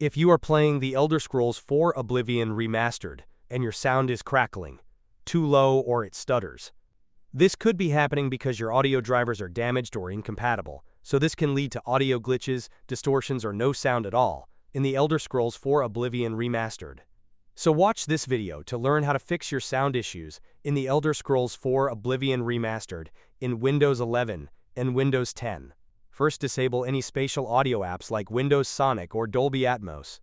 If you are playing The Elder Scrolls 4 Oblivion Remastered, and your sound is crackling, too low, or it stutters, this could be happening because your audio drivers are damaged or incompatible, so this can lead to audio glitches, distortions, or no sound at all in The Elder Scrolls 4 Oblivion Remastered. So watch this video to learn how to fix your sound issues in The Elder Scrolls 4 Oblivion Remastered in Windows 11 and Windows 10. First, disable any spatial audio apps like Windows Sonic or Dolby Atmos.